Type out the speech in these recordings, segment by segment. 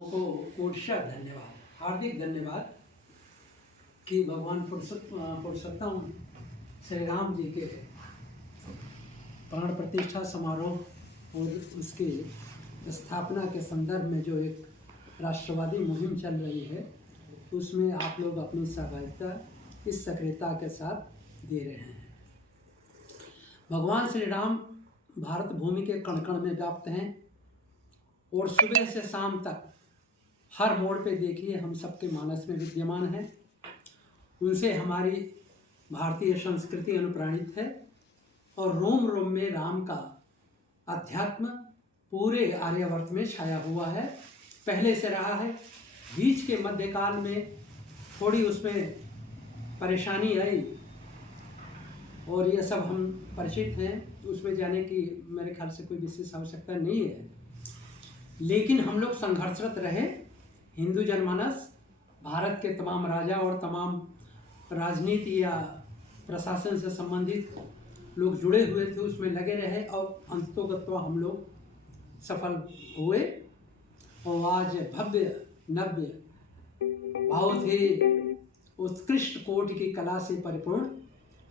को कोटशा धन्यवाद, हार्दिक धन्यवाद कि भगवान पुरुषोत्तम श्री राम जी के प्राण प्रतिष्ठा समारोह और उसके स्थापना के संदर्भ में जो एक राष्ट्रवादी मुहिम चल रही है उसमें आप लोग अपनी सहभागिता इस सक्रियता के साथ दे रहे हैं। भगवान श्री राम भारत भूमि के कण कण में व्याप्त हैं और सुबह से शाम तक हर मोड़ पे देखिए हम सबके मानस में विद्यमान हैं। उनसे हमारी भारतीय संस्कृति अनुप्राणित है और रोम रोम में राम का अध्यात्म पूरे आर्यावर्त में छाया हुआ है, पहले से रहा है। बीच के मध्यकाल में थोड़ी उसमें परेशानी आई और ये सब हम परिचित हैं, उसमें जाने की मेरे ख्याल से कोई विशेष आवश्यकता नहीं है। लेकिन हम लोग संघर्षरत रहे। हिंदू जनमानस, भारत के तमाम राजा और तमाम राजनीति या प्रशासन से संबंधित लोग जुड़े हुए थे, उसमें लगे रहे और अंततोगत्वा हम लोग सफल हुए और आज भव्य नव्य बहुत ही उत्कृष्ट कोटि की कला से परिपूर्ण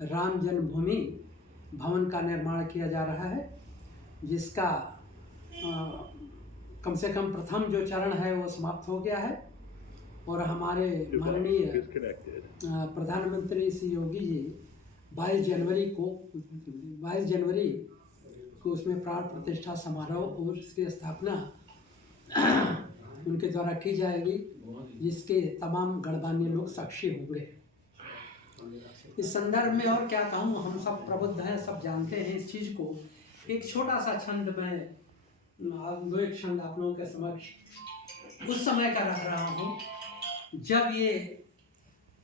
राम जन्मभूमि भवन का निर्माण किया जा रहा है, जिसका कम से कम प्रथम जो चरण है वो समाप्त हो गया है और हमारे माननीय प्रधानमंत्री श्री योगी जी 22 जनवरी को उसमें प्राण प्रतिष्ठा समारोह और उसकी स्थापना उनके द्वारा की जाएगी, जिसके तमाम गणमान्य लोग साक्षी होंगे। इस संदर्भ में और क्या कहूँ, हम सब प्रबुद्ध हैं, सब जानते हैं इस चीज़ को। एक छोटा सा छंद मैं दो एक छंद आप लोगों के समक्ष उस समय का रख रहा हूँ जब ये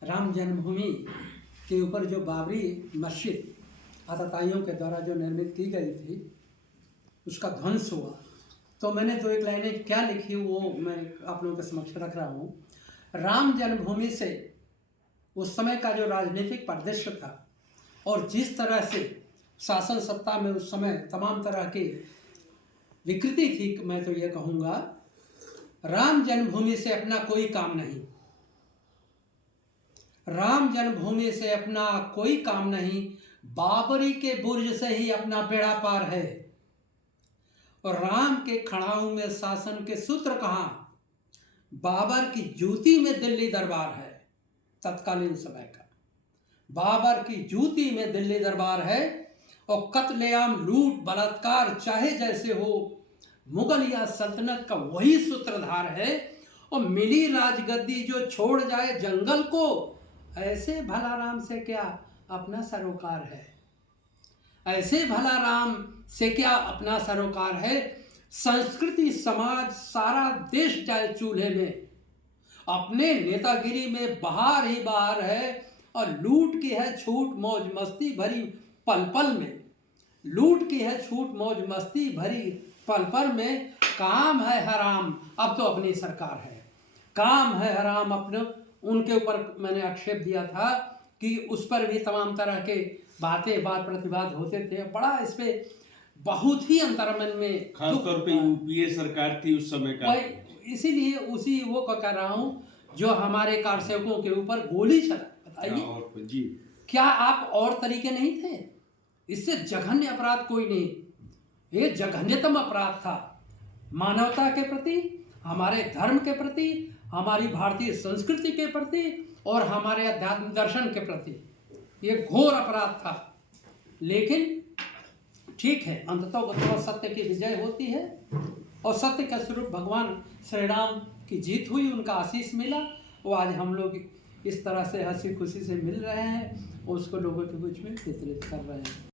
राम जन्मभूमि के ऊपर जो बाबरी मस्जिद आतताइयों के द्वारा जो निर्मित की गई थी उसका ध्वंस हुआ। तो मैंने दो एक लाइनें क्या लिखी वो मैं आप लोगों के समक्ष रख रहा हूँ। राम जन्मभूमि से उस समय का जो राजनीतिक परिदृश्य था और जिस तरह से शासन सत्ता में उस समय तमाम तरह की विकृति थी, मैं तो ये कहूँगा राम जन्मभूमि से अपना कोई काम नहीं, राम जन्मभूमि से अपना कोई काम नहीं, बाबरी के बुर्ज से ही अपना बेड़ा पार है। और राम के खड़ाऊ में शासन के सूत्र कहाँ, बाबर की जूती में दिल्ली दरबार है। तत्कालीन समय का बाबर की जूती में दिल्ली दरबार है और कत्लेआम लूट बलात्कार चाहे जैसे हो मुगलिया सल्तनत का वही सूत्रधार है। और मिली राजगद्दी जो छोड़ जाए जंगल को, ऐसे भला राम से क्या अपना सरोकार है, ऐसे भला राम से क्या अपना सरोकार है। संस्कृति समाज सारा देश जाए चूल्हे में, अपने नेतागिरी में बहार ही बहार है। और लूट की है छूट मौज मस्ती भरी पल पल में, लूट की है छूट मौज मस्ती भरी पल पल में। काम है हराम अब तो अपनी सरकार है, काम है हराम अपने। उनके ऊपर मैंने आक्षेप दिया था कि उस पर भी तमाम तरह के बातें बात प्रतिवाद होते थे। बड़ा इस पे बहुत ही अंतर्मन में खासतौर पे यूपीए सरकार थी उस समय का, इसीलिए उसी वो कह रहा हूँ जो हमारे कारसेवकों के ऊपर गोली चला। बताइए जी, क्या आप और तरीके नहीं थे? इससे जघन्य अपराध कोई नहीं, ये जघन्यतम अपराध था मानवता के प्रति, हमारे धर्म के प्रति, हमारी भारतीय संस्कृति के प्रति और हमारे अध्यात्म दर्शन के प्रति। ये घोर अपराध था। लेकिन ठीक है, अंततः सत्य की विजय होती है और सत्य का स्वरूप भगवान श्री राम की जीत हुई, उनका आशीष मिला। वो आज हम लोग इस तरह से हंसी खुशी से मिल रहे हैं और उसको लोगों के बीच में वितरित कर रहे हैं।